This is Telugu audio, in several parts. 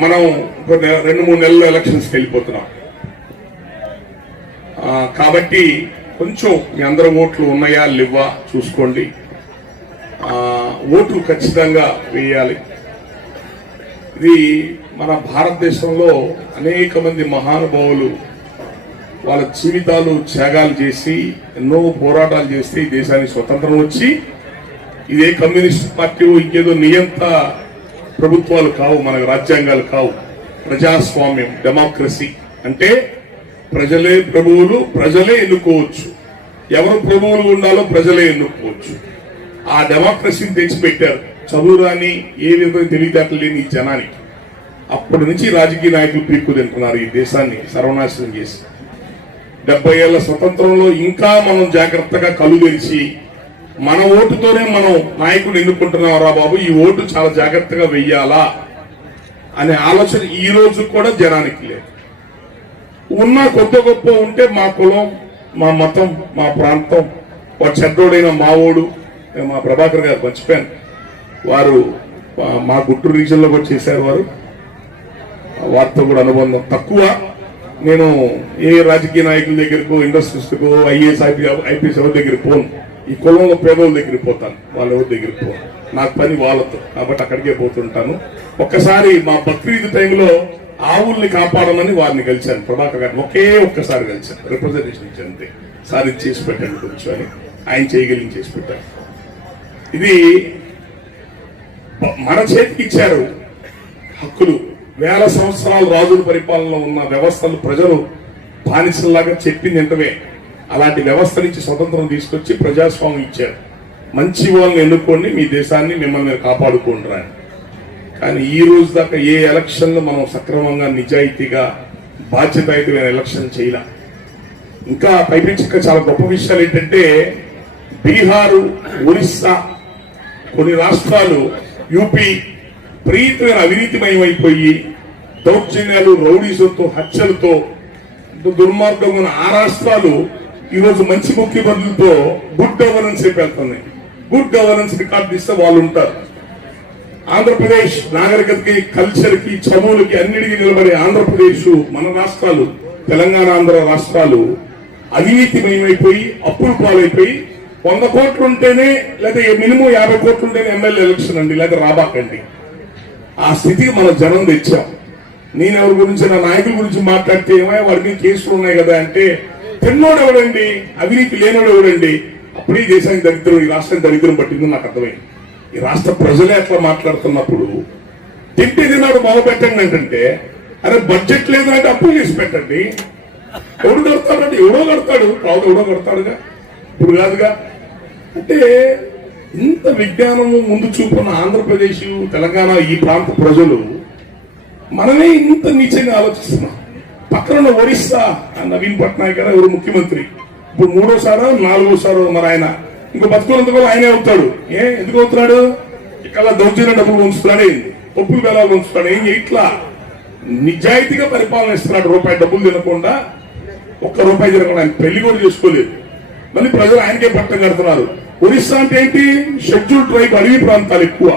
మనం 2-3 నెలల్లో ఎలక్షన్స్కి వెళ్ళిపోతున్నాం కాబట్టి కొంచెం మీ అందరూ ఓట్లు ఉన్నాయా లేవా చూసుకోండి. ఓటు ఖచ్చితంగా వేయాలి. ఇది మన భారతదేశంలో అనేక మంది మహానుభావులు వాళ్ళ జీవితాలు త్యాగాలు చేసి ఎన్నో పోరాటాలు చేస్తే ఈ దేశానికి స్వతంత్రం వచ్చి ఇదే కమ్యూనిస్ట్ పార్టీ ఇంకేదో నియంత ప్రభుత్వాలు కావు, మనకు రాజ్యాంగాలు కావు. ప్రజాస్వామ్యం, డెమోక్రసీ అంటే ప్రజలే ప్రభువులు, ప్రజలే ఎన్నుకోవచ్చు. ఎవరు ప్రభువులు ఉండాలో ప్రజలే ఎన్నుకోవచ్చు. ఆ డెమోక్రసీని తెచ్చిపెట్టారు చదువురాని ఏ విధంగా తెలివితేటలు లేని ఈ జనానికి. అప్పటి నుంచి రాజకీయ నాయకులు పీక్కు తింటున్నారు ఈ దేశాన్ని సర్వనాశనం చేసి. 70 ఏళ్ల స్వతంత్రంలో ఇంకా మనం జాగ్రత్తగా కళ్ళు తెరిచి మన ఓటుతోనే మనం నాయకుడు ఎన్నుకుంటున్నారా బాబు, ఈ ఓటు చాలా జాగ్రత్తగా వెయ్యాలా అనే ఆలోచన ఈ రోజు కూడా జనానికి లేదు. ఉన్న కొద్ది గొప్ప ఉంటే మా కులం, మా మతం, మా ప్రాంతం, వాడు చెడ్డోడైన మావోడు. మా ప్రభాకర్ గారు మర్చిపోయాను, వారు మా గుంటూరు రీజన్ లో కూడా చేశారు. వారితో కూడా అనుబంధం తక్కువ. నేను ఏ రాజకీయ నాయకుల దగ్గరకు, ఇండస్ట్రీస్కు, ఐఏఎస్ ఐపీఎస్ ఎవరి దగ్గరికి పోను. ఈ కులంలో పేదోళ్ళ దగ్గరికి పోతాను, వాళ్ళ ఎవరి దగ్గరికి పోను. నాకు పని వాళ్ళతో, కాబట్టి అక్కడికే పోతుంటాను. ఒక్కసారి మా బక్రీద్ టైంలో ఆవుల్ని కాపాడమని వారిని కలిశాను, ప్రభాకర్ గారిని ఒక్కసారి కలిశాను, రిప్రజెంటేషన్ ఇచ్చాను అంతే. సార్ ఇది చేసి పెట్టండి కొంచెం అని ఆయన చేయగలిగి చేసి పెట్టారు. ఇది మన చేతికి ఇచ్చారు హక్కులు. వేల సంవత్సరాలు రాజుల పరిపాలనలో ఉన్న వ్యవస్థలు ప్రజలు బానిసల్లాగా చెప్పింది ఎంతవే. అలాంటి వ్యవస్థ నుంచి స్వతంత్రం తీసుకొచ్చి ప్రజాస్వామ్యం ఇచ్చారు. మంచి వాళ్ళని ఎన్నుకోండి, మీ దేశాన్ని మిమ్మల్ని కాపాడుకోండి అని. కానీ ఈ రోజు దాకా ఏ ఎలక్షన్లు మనం సక్రమంగా, నిజాయితీగా, బాధ్యతాయుతమైన ఎలక్షన్ చేయాల. ఇంకా పైపించి చాలా గొప్ప విషయాలు ఏంటంటే బీహారు, ఒరిస్సా, కొన్ని రాష్ట్రాలు, యూపీ ప్రీతమైన అవినీతిమయమైపోయి దౌర్జన్యాలు, రౌడీజంతో, హత్యలతో దుర్మార్గంగా ఆ రాష్ట్రాలు ఈరోజు మంచి ముఖ్యమంత్రులతో గుడ్ గవర్నెన్స్ వెళ్తున్నాయి. గుడ్ గవర్నెన్స్ రికార్డు ఇస్తే వాళ్ళు ఉంటారు. ఆంధ్రప్రదేశ్ నాగరికతకి, కల్చర్ కి, చదువులకి అన్నిటికీ నిలబడే ఆంధ్రప్రదేశ్, మన రాష్ట్రాలు తెలంగాణ, ఆంధ్ర రాష్ట్రాలు అవినీతిమయమైపోయి అప్పులు పాలైపోయి 100 కోట్లు ఉంటేనే, లేదా మినిమం 50 కోట్లు ఉంటేనే ఎమ్మెల్యే ఎలక్షన్ అండి, లేదా రాబాకండి. ఆ స్థితికి మన జనం తెచ్చాం. నేను ఎవరి గురించి, నా నాయకుల గురించి మాట్లాడితే ఏమో వాడికి కేసులు ఉన్నాయి కదా అంటే, తిన్నోడు ఎవడండి, అవినీతి లేనోడు ఎవడండి? అప్పుడే ఈ దేశానికి దరిద్రం, ఈ రాష్ట్రానికి దరిద్రం పట్టిందని నాకు అర్థమైంది. ఈ రాష్ట్ర ప్రజలే అట్లా మాట్లాడుతున్నప్పుడు తింటే నాడు మొదలు పెట్టండి అంటే, అరే బడ్జెట్ లేదు అంటే అప్పులు చేసి పెట్టండి. ఎవడు కడతాడంటే ఎవడో కడతాడు, ఎవడో కడతాడుగా, ఇప్పుడు కాదుగా. అంటే ఇంత విజ్ఞానము ముందు చూపున్న ఆంధ్రప్రదేశ్, తెలంగాణ ఈ ప్రాంత ప్రజలు మనమే ఇంత నీచంగా ఆలోచిస్తున్నాం. పక్కన ఉన్న ఒరిస్సా నవీన్ పట్నాయక్ గారు ఎవరు ముఖ్యమంత్రి, ఇప్పుడు 3వసారో 4వసారో మరి ఆయన ఇంకో బతుకులందుకు ఆయనే అవుతాడు. ఎందుకు అవుతున్నాడు? ఇక్కడ దౌర్జన్య డబ్బులు ఉంచుతున్నాడే, పప్పులు బెలాలు ఉంచుతాడు. ఏం ఇట్లా నిజాయితీగా పరిపాలన ఇస్తున్నాడు. రూపాయి డబ్బులు తినకుండా, ₹1 తినకుండా. ఆయన పెళ్లి కూడా చేసుకోలేదు. మళ్ళీ ప్రజలు ఆయనకే పట్టం కడుతున్నారు. ఒరిస్సా అంటే ఏంటి? షెడ్యూల్ ట్రైబ్, అడవి ప్రాంతాలు ఎక్కువ,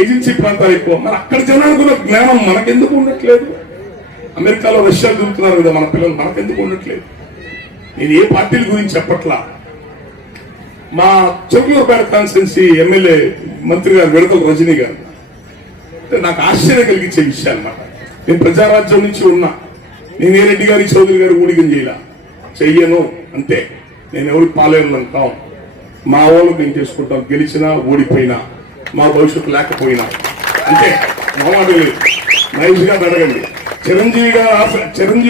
ఏజెన్సీ ప్రాంతాలు ఎక్కువ. మరి అక్కడ జనానికి ఉన్న జ్ఞానం మనకెందుకు ఉండట్లేదు? అమెరికాలో, రష్యా తిరుగుతున్నారు కదా మన పిల్లలు, మనకెందుకు ఉండట్లేదు? నేను ఏ పార్టీల గురించి చెప్పట్లా. మా చౌకూరుపేట కాన్స్టిట్యున్సీ ఎమ్మెల్యే మంత్రి గారు విడతల రజనీ గారు నాకు ఆశ్చర్యం కలిగించే విషయాలు అన్నమాట. నేను ప్రజారాజ్యం నుంచి ఉన్నా. నేను ఏ రెడ్డి గారి, చౌదరి గారు ఊడిగం చెయ్యను అంతే. నేను ఎవరికి పాలేరులను కావు. మా వాళ్ళకి నేను చేసుకుంటాం, గెలిచినా ఓడిపోయినా, మా భవిష్యత్తు లేకపోయినా అంతే. మొహమాటం లేదు. నైస్ గా అడగండి. చిరంజీవి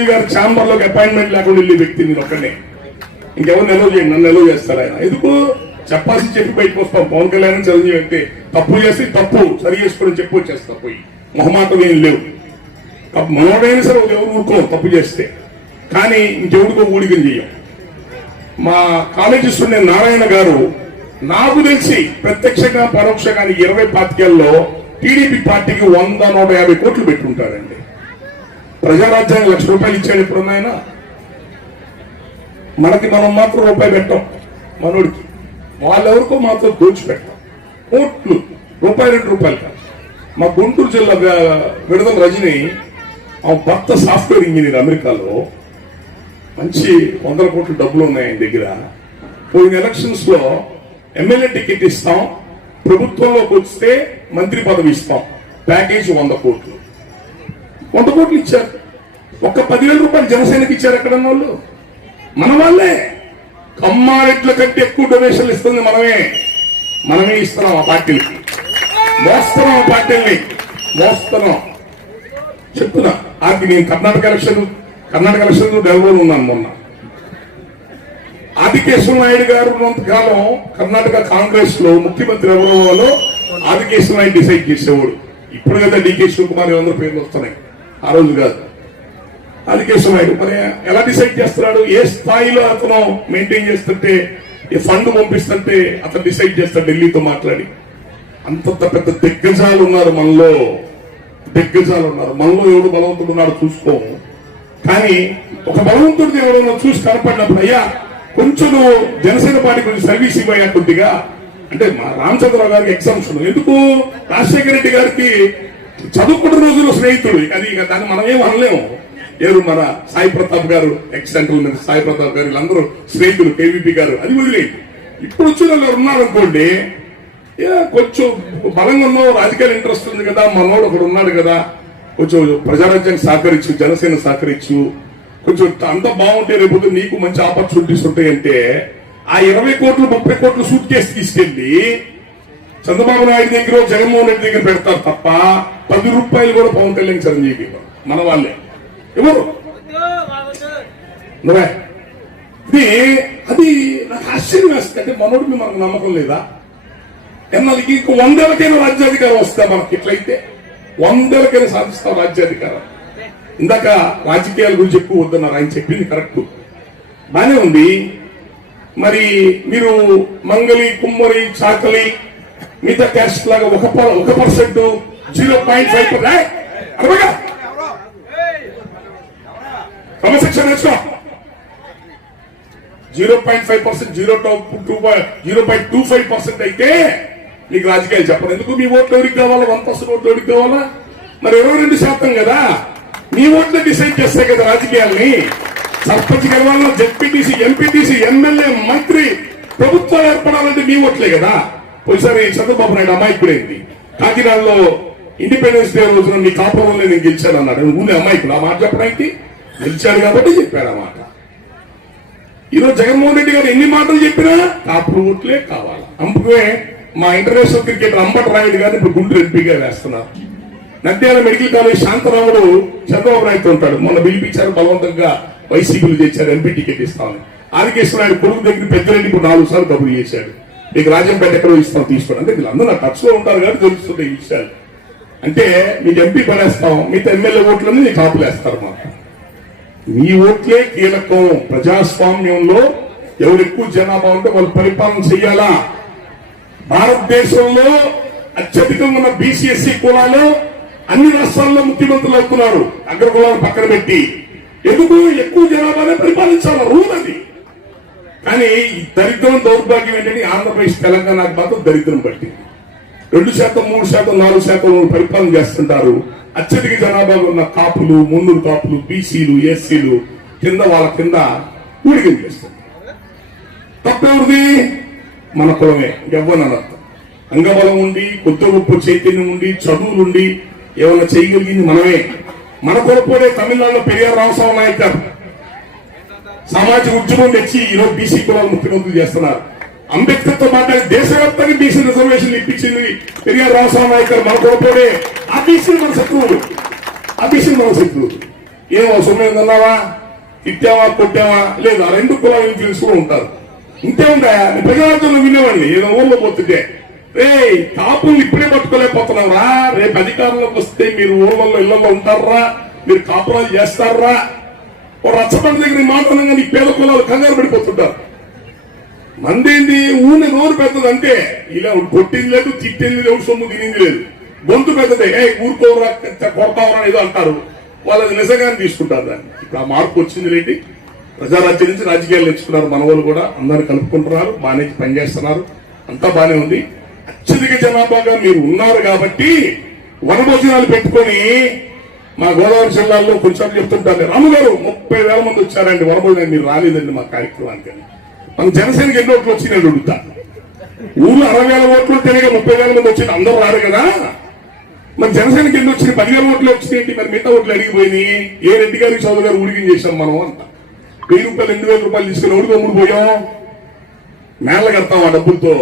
గారి ఛాంబర్ లోకి అపాయింట్మెంట్ లేకుండా వెళ్ళే వ్యక్తి నేను ఒక్కనే. ఇంకెవరు నిల్వ చేయండి, నన్ను నిల్వ చేస్తారు. ఆయన ఎందుకు చెప్పాల్సి చెప్పి బయటకు వస్తాం. పవన్ కళ్యాణ్, చిరంజీవి అంటే తప్పు చేసి తప్పు సరి చేసుకోవడం చెప్పి వచ్చేస్తా పోయి. మొహమాటం ఏం లేవు. మనోడైనా సరే ఎవరు ఊరుకో తప్పు చేస్తే, కానీ ఇంకెవరికో ఊడికం చెయ్యం. మా కాలేజీ స్టూడెంట్ నారాయణ గారు నాకు తెలిసి ప్రత్యక్షంగా పరోక్షంగా 20-25 టీడీపీ పార్టీకి 100-150 కోట్లు పెట్టుకుంటారండి. ప్రజారాజ్యానికి ₹1,00,000 ఇచ్చాడు ఎప్పుడున్నా ఆయన. మనకి మనం మాత్రం రూపాయి పెట్టాం మనోడికి, వాళ్ళెవరికో మాత్రం దోచిపెట్టాం. కోట్లు, ₹1-2 కాదు. మా గుంటూరు జిల్లా విడుదల రజని ఆ భర్త సాఫ్ట్వేర్ ఇంజనీర్ అమెరికాలో, మంచి 100 కోట్ల డబ్బులు ఉన్నాయి ఆయన దగ్గర. పోయిన ఎలక్షన్స్ లో ఎమ్మెల్యే టికెట్ ఇస్తాం, ప్రభుత్వంలోకి వస్తే మంత్రి పదవి ఇస్తాం, ప్యాకేజ్ 100 కోట్లు. 100 కోట్లు ఇచ్చారు. ఒక్క 10,000 రూపాయలు జనసేనకి ఇచ్చారు ఎక్కడన్న వాళ్ళు. మన వాళ్ళే. కమ్మారెడ్ల కంటే ఎక్కువ డొనేషన్లు ఇస్తుంది మనమే ఇస్తున్నాం ఆ పార్టీలకి. మోస్తున్నాం ఆ పార్టీల్ని, మోస్తున్నాం. చెప్తున్నా. అది నేను కర్ణాటక ఎలక్షన్ డెవలప్ ఉన్నాను మొన్న. ఆదికేశ్వర నాయుడు గారు ఉన్నంతకాలం కర్ణాటక కాంగ్రెస్ లో ముఖ్యమంత్రి ఎవరో ఆదికేశ్వర నాయుడు డిసైడ్ చేసేవాడు. ఇప్పుడు కదా డికే శివకుమార్ అందరూ పేర్లు వస్తున్నాయి, ఆ రోజు కాదు. ఆదికేశ్వర నాయుడు మరి ఎలా డిసైడ్ చేస్తున్నాడు? ఏ స్థాయిలో అతను మెయింటైన్ చేస్తుంటే, ఏ ఫండ్ పంపిస్తుంటే అతను డిసైడ్ చేస్తాడు ఢిల్లీతో మాట్లాడి. అంత పెద్ద దిగ్గజాలు ఉన్నారు మనలో, మనలో ఎవడు బలవంతుడు ఉన్నాడు చూసుకోము. కానీ ఒక బలవంతుడిని ఎవరన్నా చూసి కనపడినప్పుడు, అయ్యా కొంచెం జనసేన పార్టీ కొంచెం సర్వీస్ ఇవ్వయా కొద్దిగా అంటే, మా రామచంద్రరావు గారికి ఎగ్జామ్షన్. ఎందుకు? రాజశేఖర రెడ్డి గారికి చదువుకున్న రోజుల్లో స్నేహితుడు. అది ఇక దాన్ని మనం ఏం అనలేము. ఎవరు? మన సాయి ప్రతాప్ గారు, X central minister Sai Pratap గారు, వీళ్ళందరూ స్నేహితులు. కేవీపీ గారు, అది వదిలేదు. ఇప్పుడు వచ్చిన వాళ్ళు ఉన్నారనుకోండి, కొంచెం బలంగా ఉన్నావు, రాజకీయాలు ఇంట్రెస్ట్ ఉంది కదా, మనోడు ఒకడు ఉన్నాడు కదా, కొంచెం ప్రజారాజ్యానికి సహకరించు, జనసేన సహకరించు, కొంచెం అంతా బాగుంటే రేపు నీకు మంచి ఆపర్చునిటీస్ ఉంటాయంటే, ఆ 20 కోట్లు 30 కోట్లు సూట్ కేసు తీసుకెళ్లి చంద్రబాబు నాయుడు దగ్గర, జగన్మోహన్ రెడ్డి దగ్గర పెడతారు తప్ప 10 రూపాయలు కూడా పవన్ కళ్యాణ్ చిరంజీవి మన వాళ్ళే ఎవరు. అది నాకు ఆశ్చర్యం వేస్తుంది. అంటే మనోడు మనకు నమ్మకం లేదా? ఎన్నాళ్ళకి 100 ఏళ్ళకైనా రాజ్యాధికారం వస్తా మనకి. ఇట్లయితే 100 ఏళ్ళకైనా సాధిస్తాం రాజ్యాధికారం. ఇందాక రాజకీయాల గురించి ఎక్కువ వద్దన్నారు, ఆయన చెప్పింది కరెక్ట్, బానే ఉంది. మరి మీరు మంగళి, కుమ్మరి, చాకలి, మిగతా క్యాస్ట్ లాగా 1% 0.5% అరవగా క్రమశిక్షణ నేర్చుకో. 0.5% 0.25% అయితే నీకు రాజకీయాలు చెప్పరు. ఎందుకు? మీ ఓట్లు ఎవరికి కావాలా? 1% ఓట్లు ఎవరికి కావాలా? మరి 22% కదా, మీ ఓట్లు డిసైడ్ చేస్తాయి కదా రాజకీయాల్ని. సర్పంచ్ గెలవాలన్నా, జెడ్పీటీసీ, ఎంపీటీసీ, ఎమ్మెల్యే, మంత్రి, ప్రభుత్వాలు ఏర్పడాలంటే మీ ఓట్లే కదా. పోయిసారి చంద్రబాబు నాయుడు అమాయకుడైంది. కాకినాడలో ఇండిపెండెన్స్ డే రోజున మీ కాపురంలో నేను గెలిచాను అన్నాడు. ఊనే అమాయకుడు. ఆ మాట చెప్పడానికి గెలిచాడు కాబట్టి చెప్పాడు ఆ మాట. ఈరోజు జగన్మోహన్ రెడ్డి గారు ఎన్ని మాటలు చెప్పినా కాపు ఓట్లే కావాలి. అందుకే మా ఇంటర్నేషనల్ క్రికెటర్ అంబటి రాయుడు గారిని ఇప్పుడు గుంటూరు ఎంపీగా వేస్తున్నారు. నంద్యాల మెడికల్ కాలేజ్ శాంతరాముడు చంద్రబాబు నాయుడు ఉంటాడు. మొన్న పిలిపించారు, బలవంతంగా వైసీపీలు తెచ్చారు, ఎంపీ టికెట్ ఇస్తామని. ఆదికేశ్వర నాయుడు కొడుకు దగ్గర పెద్దరెడ్డి ఇప్పుడు 4 సార్లు కబురు చేశాడు. మీకు రాజంపేట ఎక్కడో ఇస్తాం తీసుకోండి. అంటే వీళ్ళందరూ నా టచ్ లో ఉంటారు కాబట్టి తెలుస్తుంటాయి ఈ విషయాలు. అంటే మీకు ఎంపీ పడేస్తాం, మిగతా ఎమ్మెల్యే ఓట్లన్నీ నీకు కాపులేస్తారు. మాకు మీ ఓట్లే కీలకం. ప్రజాస్వామ్యంలో ఎవరు ఎక్కువ జనాభా ఉంటే వాళ్ళు పరిపాలన చెయ్యాలా. భారతదేశంలో అత్యధికంగా ఉన్న బీసీఎస్సీ కులాలు అన్ని రాష్ట్రాల్లో ముఖ్యమంత్రులు అవుతున్నారు, అగ్ర కులాలను పక్కన పెట్టి. ఎందుకు? ఎక్కువ జనాభానే పరిపాలించాలి, రూల్ అది. కానీ ఈ దరిద్రం, దౌర్భాగ్యం ఏంటంటే ఆంధ్రప్రదేశ్, తెలంగాణకు మాత్రం దరిద్రం పట్టింది. 2%, 3%, 4% పరిపాలన చేస్తుంటారు. అత్యధిక జనాభా ఉన్న కాపులు, మున్నూరు కాపులు, బీసీలు, ఎస్సీలు వాళ్ళ కింద ఊడిగం చేస్తారు. తప్పెవరిది? మన కులమే. ఎవ్వనర్థం. అంగబలం ఉండి, కొత్త గొప్ప చైతన్యం ఉండి, చదువులుండి ఏమన్నా చేయగలిగింది మనమే. మన కొరపోడే తమిళనాడులో పెరియార్ రామస్వామి నాయక్ గారు సామాజిక ఉద్యమం తెచ్చి ఈరోజు బీసీ కులాలు ముఖ్యమంత్రులు చేస్తున్నారు. అంబేద్కర్ తో మాట్లాడి దేశవ్యాప్తంగా బీసీ రిజర్వేషన్ ఇప్పించింది పెరియార్ రామస్వామి నాయక్ గారు. మన కొరపోడే ఆ బీసీలు మన శత్రువులు, ఏమో సొమ్ము అన్నావా, తిట్టావా, కొట్టావా లేదు. ఆ 2 కులాల ఇన్ఫ్లుయెన్స్ కూడా ఉంటారు. ఇంతే ఉందా? ప్రజార్థంలో వినేవాడిని ఏదో ఊళ్ళో పోతుంటే, రే కాపులు ఇప్పుడే పట్టుకోలేకపోతున్నారా, రేపు అధికారంలోకి వస్తే మీరు ఊళ్ళల్లో ఇళ్లలో ఉంటారా, మీరు కాపురాలు చేస్తారా? ఓ రచ్చబండ దగ్గర మాట్లాడగా నీ పేద కులాలు కంగారు పడిపోతుంటారు. మందేంది ఊరిని నోరు పెద్దదంటే ఇలా కొట్టింది లేదు, తిట్టింది లేదు, సొమ్ము తినింది లేదు. గొంతు పెద్దదే, ఊరుకోవరా, కొడతావరా ఏదో అంటారు. వాళ్ళు అది నిజంగానే తీసుకుంటారు దాన్ని. ఇప్పుడు ఆ మార్పు వచ్చింది ఏంటి? ప్రజారాజ్యం నుంచి రాజకీయాలు నేర్చుకున్నారు మన వాళ్ళు కూడా. అందరూ కలుపుకుంటున్నారు, బాగానే పనిచేస్తున్నారు, అంతా బానే ఉంది. అత్యధిక జనాభాగా మీరు ఉన్నారు కాబట్టి వనభోజనాలు పెట్టుకొని మా గోదావరి జిల్లాలో కొంచెం చెప్తుంటారు, రాము గారు 30,000 మంది వచ్చారండి వనభోజనం, మీరు రాలేదండి మా కార్యక్రమానికి. మన జనసేనకి ఎన్ని ఓట్లు వచ్చినాయి అడుగుతా. ఊళ్ళో 60,000 ఓట్లు ఉంటేనే 30,000 మంది వచ్చింది, అందరూ రారు కదా. మరి జనసేనకి ఎన్ని వచ్చినాయి? 10,000 ఓట్లు వచ్చినాయి. మరి మిగతా ఓట్లు అడిగిపోయినాయి. ఏ రెడ్డి గారికి చౌదరి గారు ఊడికి చేశాం మనం అంట. 1000 రూపాయలు 2,000 రూపాయలు తీసుకుని ఊడికి అమ్ముడు పోయాం. మేళ్ళ కడతాం ఆ డబ్బులతో.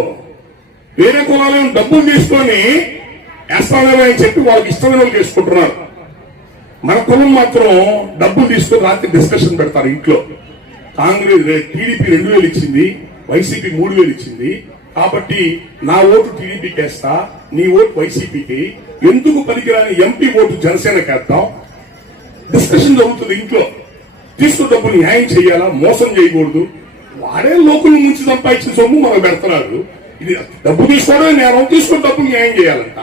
వేరే కులాలు డబ్బులు తీసుకొని వేస్తామని అని చెప్పి వాళ్ళకి ఇష్టమైన వాళ్ళకి వేసుకుంటున్నారు. మన కులం మాత్రం డబ్బులు తీసుకొని రాత్రి డిస్కషన్ పెడతారు ఇంట్లో. కాంగ్రెస్ టీడీపీ 2,000 ఇచ్చింది, వైసీపీ 3,000 ఇచ్చింది, కాబట్టి నా ఓటు టీడీపీకి వేస్తా, నీ ఓటు వైసీపీకి, ఎందుకు పనికిరాని ఎంపీ ఓటు జనసేనకి వేద్దాం. డిస్కషన్ జరుగుతుంది ఇంట్లో. తీసుకున్న డబ్బులు న్యాయం చేయాలా, మోసం చేయకూడదు. వాడే లోకుల నుంచి సంపాదించిన సొమ్ము మనకు పెడుతున్నాడు. ఇది డబ్బు తీసుకోవడమే నేరం, తీసుకున్న డబ్బులు న్యాయం చేయాలంట.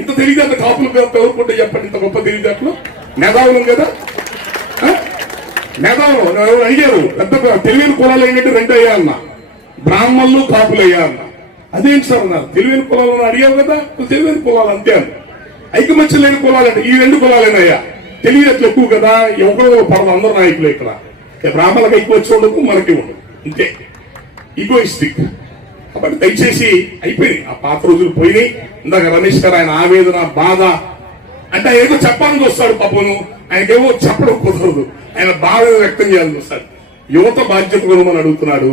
ఇంత తెలియదు కాపులు ఎవరుకుంటే చెప్పండి, ఇంత గొప్ప తెలియదు. మేధావులం కదా, మేధావులు ఎవరు అడిగారు. పెద్ద తెలియని కులాలు ఏంటంటే 2 అయ్యా అన్న, బ్రాహ్మణులు కాపులు అయ్యా అన్న. అదేంటి సార్ అన్నారు, తెలియని కులాలను అడిగావు కదా, తెలియని కులాలు అంతే అన్న. ఐకమత్యం లేని కులాలంటే ఈ 2 కులాలేనయ్యా, తెలియట్లు ఎక్కువ కదా, ఎవరో పడదు, అందరు నాయకులు ఇక్కడ. బ్రాహ్మణులకు ఐకమత్యం ఉండదు, మనకి ఉండదు, అంతే ఈగోయిస్టిక్. కాబట్టి దయచేసి అయిపోయినాయి ఆ పాత రోజులు పోయినాయి. ఇందాక రమేష్ గారు ఆయన ఆవేదన బాధ అంటే ఏదో చెప్పాలని వస్తాడు పాపను, ఆయనకేమో చెప్పడం కుదరదు, ఆయన బాధ వ్యక్తం చేయాలని వస్తాడు. యువత బాధ్యత కొనమని అడుగుతున్నాడు.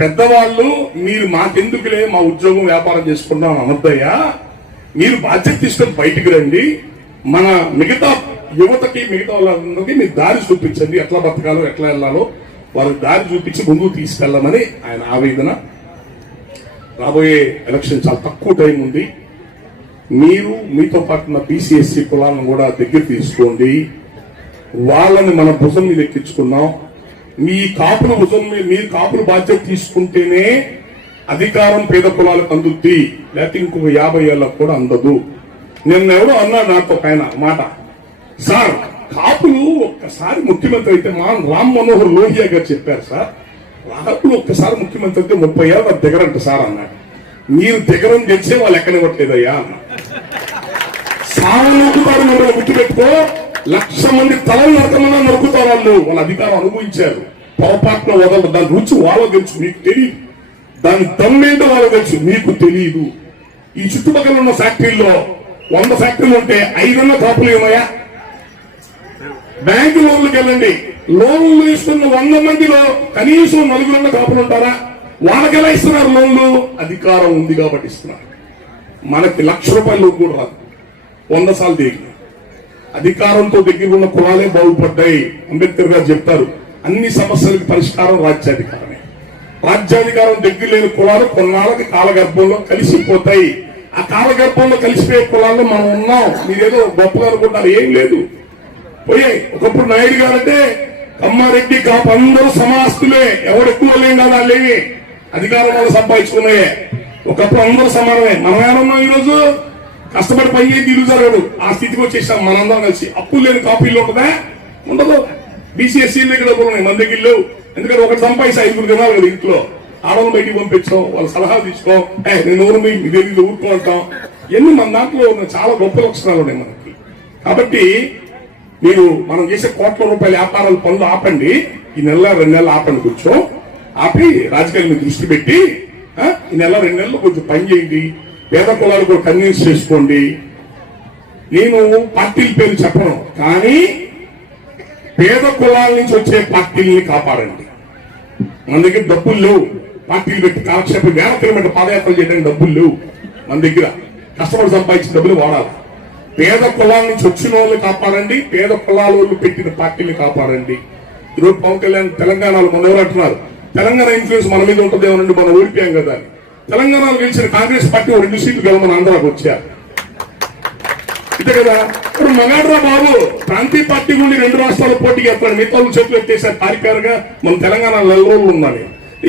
పెద్దవాళ్ళు మీరు మాకెందుకులే, మా ఉద్యోగం వ్యాపారం చేసుకుంటాం అనొద్దయ్యా, మీరు బాధ్యత తీసుకొని బయటికి రండి, మన మిగతా యువతకి మిగతా వాళ్ళందరికీ మీరు దారి చూపించండి, ఎట్లా బతకాలో ఎట్లా వెళ్ళాలో వాళ్ళకి దారి చూపించి ముందుకు తీసుకెళ్లామని ఆయన ఆవేదన. రాబోయే ఎలక్షన్ చాలా తక్కువ టైం ఉంది. మీరు మీతో పాటు ఉన్న బీసీఎస్సీ కులాలను కూడా దగ్గర తీసుకోండి, వాళ్ళని మన భుజం మీద ఎక్కించుకున్నాం. మీ కాపుల భుజం మీద మీరు కాపుల బాధ్యత తీసుకుంటేనే అధికారం పేద కులాలకు అందుద్ది, లేకపోతే ఇంకొక 50 ఏళ్ళకు కూడా అందదు. నిన్న ఎవరో అన్నాడు నాతో ఆయన మాట, సార్ కాపులు ఒక్కసారి ముఖ్యమంత్రి అయితే రామ్ మనోహర్ లోహియా గారు చెప్పారు సార్, కాపులు ఒక్కసారి ముఖ్యమంత్రి అయితే 30 ఏళ్ళ దిగరంట సార్ అన్నాడు. మీరు దిగరం తెలిసే వాళ్ళు ఎక్కనివ్వట్లేదయ్యా అన్న. సాగు నొక్కుతారు, మిమ్మల్ని గుర్తుపెట్టుకో, 1,00,000 మంది తలలు నరకమన్నా నరుకుతారు వాళ్ళు. వాళ్ళ అధికారం అనుభవించారు, పొరపాటున వదలరు. దాని రుచి వాళ్ళకు తెలుసు, మీకు తెలియదు. దాని దమ్మేంటో వాళ్ళకు తెలుసు, మీకు తెలియదు. ఈ చుట్టుపక్కల ఉన్న ఫ్యాక్టరీల్లో 100 ఫ్యాక్టరీలు ఉంటే 5 కాపులు ఏమయ్యా? బ్యాంకు లోన్లకు వెళ్ళండి, లోన్లు తీసుకున్న 100 మందిలో కనీసం 4 కాపులు ఉంటారా? వాళ్ళకి ఎలా ఇస్తున్నారు లోన్లు? అధికారం ఉంది కాబట్టి ఇస్తున్నారు. మనకి 1,00,000 రూపాయలు లోన్ కూడా రాదు, 100 సార్లు దిగి. అధికారంతో దగ్గర ఉన్న కులాలే బాగుపడ్డాయి. అంబేద్కర్ గారు చెప్తారు, అన్ని సమస్యలకు పరిష్కారం రాజ్యాధికారమే. రాజ్యాధికారం దగ్గర లేని కులాలు కొన్నాళ్ళకి కాలగర్భంలో కలిసిపోతాయి. ఆ కాలగర్భంలో కలిసిపోయే కులాల్లో మనం ఉన్నాం. మీరేదో గొప్పగా అనుకుంటారు, ఏం లేదు, పోయాయి. ఒకప్పుడు నాయుడు గారంటే కమ్మారెడ్డి కాపు అందరూ సమాస్తులే, ఎవరు ఎక్కువ లేం కదా, వాళ్ళేమి అధికారం వల్ల సంపాదించుకున్నాయే. ఒకప్పుడు అందరూ సమానమే. మనం ఏమన్నాం, ఈరోజు కష్టపడి పని చేసి ఇల్లు జరగదు, ఆ స్థితికి వచ్చేసాం మనందరం కలిసి. అప్పులు లేని కాపు ఇల్లు ఉంటుందా? ఉండదు. బీసీఎస్సీ దగ్గర డబ్బులు ఉన్నాయి, మన దగ్గర లేవు. ఎందుకంటే ఒకటి సంపాదించి 5 తినాలి కదా ఇంట్లో. ఆడవాళ్ళు బయటికి పంపించాం, వాళ్ళ సలహాలు తీసుకో, నేను ఊరు ఇదే ఊరుకుంటాం. ఇవన్నీ మన దాంట్లో చాలా గొప్ప లక్షణాలు ఉన్నాయి మనకి. కాబట్టి మీరు మనం చేసే కోట్ల రూపాయల వ్యాపారాల పనులు ఆపండి. ఈ నెల 2 నెలలు ఆపండి, కొంచెం ఆపి రాజకీయాల మీద దృష్టి పెట్టి ఈ నెల 2 నెలలు కొంచెం పని చేయండి. పేద కులాలు కూడా కన్విన్స్ చేసుకోండి. నేను పార్టీల పేరు చెప్పను, కానీ పేద కులాల నుంచి వచ్చే పార్టీల్ని కాపాడండి. మన దగ్గర డబ్బులు లేవు, పార్టీలు పెట్టి కాలక్షేపం 1000 కిలోమీటర్ పాదయాత్రలు చేయడానికి డబ్బులు లేవు మన దగ్గర. కష్టపడి సంపాదించిన డబ్బులు వాడాలి. పేద కులాల నుంచి వచ్చిన వాళ్ళు కాపాడండి, పేద కులాల వాళ్ళు పెట్టిన పార్టీని కాపాడండి. ఈరోజు పవన్ కళ్యాణ్ తెలంగాణలో మన ఎవరు అంటున్నారు, తెలంగాణ ఇన్ఫ్లుయెన్స్ మన మీద ఉంటుందేమోనండి, మనం ఓడిపోయాం కదా. తెలంగాణలో గెలిచిన కాంగ్రెస్ పార్టీ 2 సీట్లు గెలవని ఆంధ్రాకు వచ్చారు, ఇదే కదా. ఇప్పుడు మగాడ్రా బాబు ప్రాంతీయ పార్టీ నుండి 2 రాష్ట్రాల పోటీకి ఎత్తాడు, మిగతా చేతులు ఎత్తేసారు తారీఖారుగా. మన తెలంగాణ 4 రోజులు ఉండాలి.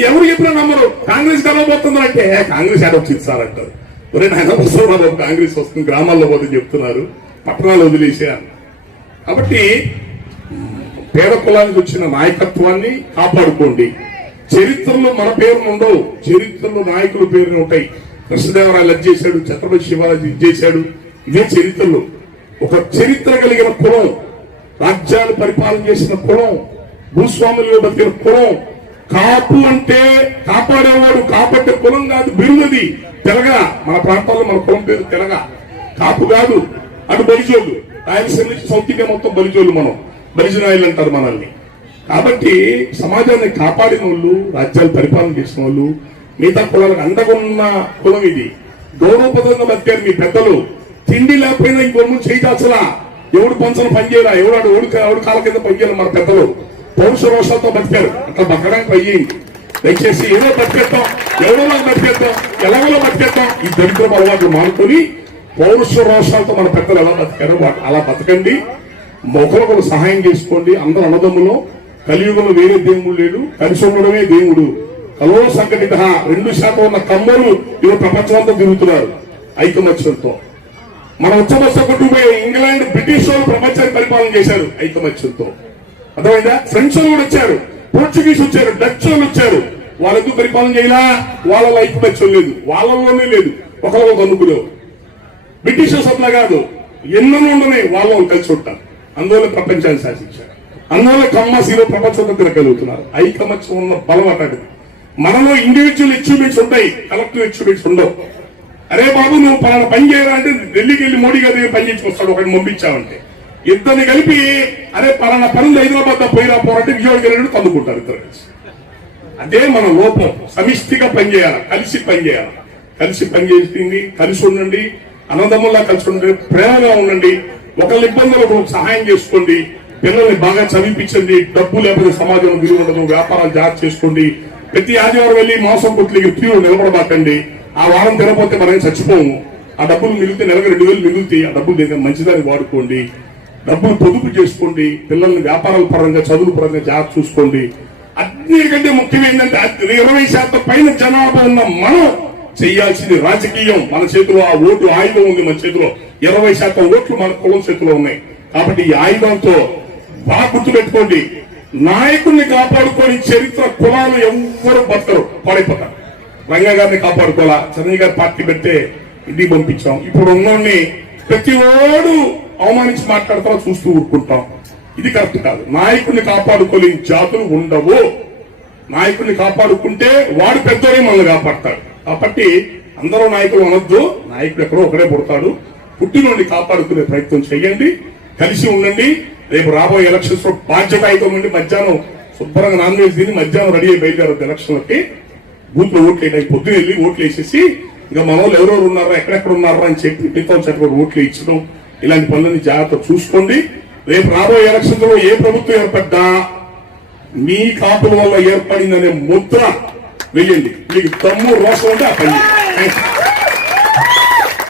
ఎవరు చెప్పినా నమ్మరు. కాంగ్రెస్ గెలవబోతుంది అంటే కాంగ్రెస్ యాడ్ వచ్చింది సార్ అంటారు. ఒరే నాయన వస్తున్నారు, కాంగ్రెస్ వస్తుంది, గ్రామాల్లో పోతే చెప్తున్నారు, పట్టణాలు వదిలేసారు. కాబట్టి పేద కులానికి వచ్చిన నాయకత్వాన్ని కాపాడుకోండి. చరిత్రలో మన పేరును ఉండవు, చరిత్రలో నాయకుల పేరును ఉంటాయి. కృష్ణదేవరాయలు అది చేశాడు, ఛత్రపతి శివాజీ ఇది చేశాడు, ఇదే చరిత్రలో ఒక చరిత్ర కలిగిన కులం, రాజ్యాలు పరిపాలన చేసిన కులం, భూస్వాములుగా బతికిన కులం. కాపు అంటే కాపాడేవాడు, కాపాడే కులం కాదు, బిరుదది తెలగ. మన ప్రాంతాల్లో మన కులం పేరు తెలగ, కాపు కాదు. అటు బలిజోళ్ళు, రాయలసీమ నుంచి సౌత్ ఇండియా మొత్తం బలిజోళ్ళు, మనం బలిజనాయులు అంటారు మనల్ని. కాబట్టి సమాజాన్ని కాపాడిన వాళ్ళు, రాజ్యాలు పరిపాలన చేసిన వాళ్ళు, మిగతా కులాలకు అండగా ఉన్న కులం ఇది. గౌరవపదంగా బతికారు మీ పెద్దలు. తిండి లేకపోయినా ఇంకొన్ని చేయాల్సలా, ఎవడు పంచన పనిచేయరా, ఎవడు కాళ్ళ కింద పనిచేయాలి. మన పెద్దలు పౌరుష రోషాలతో బతికారు. అట్లా బతకడానికి అయ్యింది. దయచేసి ఏదో బతికేద్దాం, ఎవడో బతికేద్దాం, ఎలాగో బతికేద్దాం, ఈ దరిద్రం అలవాట్లు మానుకొని పౌరుష రోషాలతో మన పెద్దలు ఎలా బతికారు అలా బతకండి. ఒకరికొకరు సహాయం చేసుకోండి. అందరూ అన్నదమ్ములు. కలియుగంలో వేరే దేవుడు లేడు, కలిసి ఉండడమే దేవుడు. కలో సంఘటిత 2% ఉన్న కమ్మలు ఇవి ప్రపంచమంతా తిరుగుతున్నారు ఐకమత్యంతో. మన ఉచ్చబస్త కొట్టుకుపోయే ఇంగ్లాండ్, బ్రిటిష్ వాళ్ళు ప్రపంచాన్ని పరిపాలన చేశారు ఐకమత్యంతో. అర్థమైందా? ఫ్రెంచ్ వాళ్ళు కూడా వచ్చారు, పోర్చుగీస్ వచ్చారు, డచ్ వాళ్ళు వచ్చారు. వాళ్ళెందుకు పరిపాలన చేయాలా? వాళ్ళ ఐకమత్యం లేదు, వాళ్ళలోనే లేదు. ఒకరు కనుక్కులేవు. బ్రిటిషర్స్ అట్లా కాదు, ఎన్నో ఉండనే వాళ్ళు కలిసి ఉంటారు. అందువల్ల ప్రపంచాన్ని శాసించారు. అందువల్ల కమ్మాసీలో ప్రపంచంతో తిరగలుగుతున్నారు. ఐకమత్యం ఉన్న బలం అటాడు. మనలో ఇండివిజువల్ అచీవ్మెంట్స్ ఉంటాయి, కలెక్టివ్ అచీవ్మెంట్స్ ఉండవు. అరే బాబు నువ్వు పలానా పని చేయరా అంటే ఢిల్లీకి వెళ్ళి మోడీ గారి పని చేయించుకొస్తాడు. ఒకటి పంపించామంటే ఇద్దరిని కలిపి అరే పలానా పనులు హైదరాబాద్ పోయినా పోరంటే విజయవాడకి వెళ్ళి తన్నుకుంటారు ఇద్దరు కలిసి. అదే మన లోపం. సమిష్టిగా పనిచేయాలి, కలిసి పనిచేయాలి. కలిసి పనిచేసింది, కలిసి ఉండండి, అన్నదమ్ముల్లా కలిసి ఉండండి, ప్రేమగా ఉండండి. ఒకళ్ళ ఇబ్బందులకు సహాయం చేసుకోండి. పిల్లల్ని బాగా చదివించండి. డబ్బు లేకపోతే సమాజంలో విలువ ఉండదు. వ్యాపారాలు జాగ్రత్త చేసుకోండి. ప్రతి ఆదివారం వెళ్ళి మాంసం కొట్లకి క్యూ నిలబడబాకండి. ఆ వారం తినకపోతే మనం చచ్చిపోము. ఆ డబ్బులు మిగిలితే నెలకు 2000 మిగులుతాయి. ఆ డబ్బులు దగ్గర మంచిదాన్ని వాడుకోండి. డబ్బులు పొదుపు చేసుకోండి. పిల్లల్ని వ్యాపారాల పరంగా, చదువుల పరంగా జాగ్రత్త చూసుకోండి. అన్నిటికంటే ముఖ్యం ఏంటంటే 20% పైన జనాభా ఉన్న మనం చేయాల్సింది రాజకీయం. మన చేతిలో ఆ ఓటు ఆయుధం ఉంది. మన చేతిలో 20% ఓట్లు మన కులం చేతిలో ఉన్నాయి. కాబట్టి ఈ ఆయుధంతో బాగా గుర్తుపెట్టుకోండి. నాయకుల్ని కాపాడుకొని చరిత్ర కులాలు ఎవ్వరూ బతకరు, పాడైపోతారు. రంగా గారిని కాపాడుకోవాలా, చంద్రయ్య గారి పార్టీ పెడితే ఇంటికి పంపించాం. ఇప్పుడు ఉన్నోడిని ప్రతి ఓడు అవమానించి మాట్లాడతా చూస్తూ ఊరుకుంటాం. ఇది కరెక్ట్ కాదు. నాయకుడిని కాపాడుకోలేని జాతులు ఉండవు. నాయకుడిని కాపాడుకుంటే వాడు పెద్దోడే మనల్ని కాపాడతాడు. కాబట్టి అందరూ నాయకులు అనొద్దు. నాయకుడు ఎక్కడో ఒకడే పుడతాడు. పుట్టినోడిని కాపాడుకునే ప్రయత్నం చేయండి. కలిసి ఉండండి. రేపు రాబోయే ఎలక్షన్స్ లో బాధ్యతాయుతం ఉండి మధ్యాహ్నం శుభ్రంగా నాన్ వెజ్ తిని మధ్యాహ్నం రెడీ అయి బయలుదేరదు ఎలక్షన్లకి. బూత్ లో ఓట్లు వేయడానికి పొద్దున వెళ్ళి ఓట్లు వేసేసి ఇంకా మన వాళ్ళు ఎవరెవరు ఉన్నారా, ఎక్కడెక్కడ ఉన్నారా అని చెప్పి 2000 ఓట్లు ఇచ్చడం, ఇలాంటి పనులని జాగ్రత్త చూసుకోండి. రేపు రాబోయే ఎలక్షన్స్ లో ఏ ప్రభుత్వం ఏర్పడ్డా మీ కాపుల వల్ల ఏర్పడిందనే ముద్ర వెయ్యండి. మీకు తమ్ము రోషం ఉంటే ఆ పని.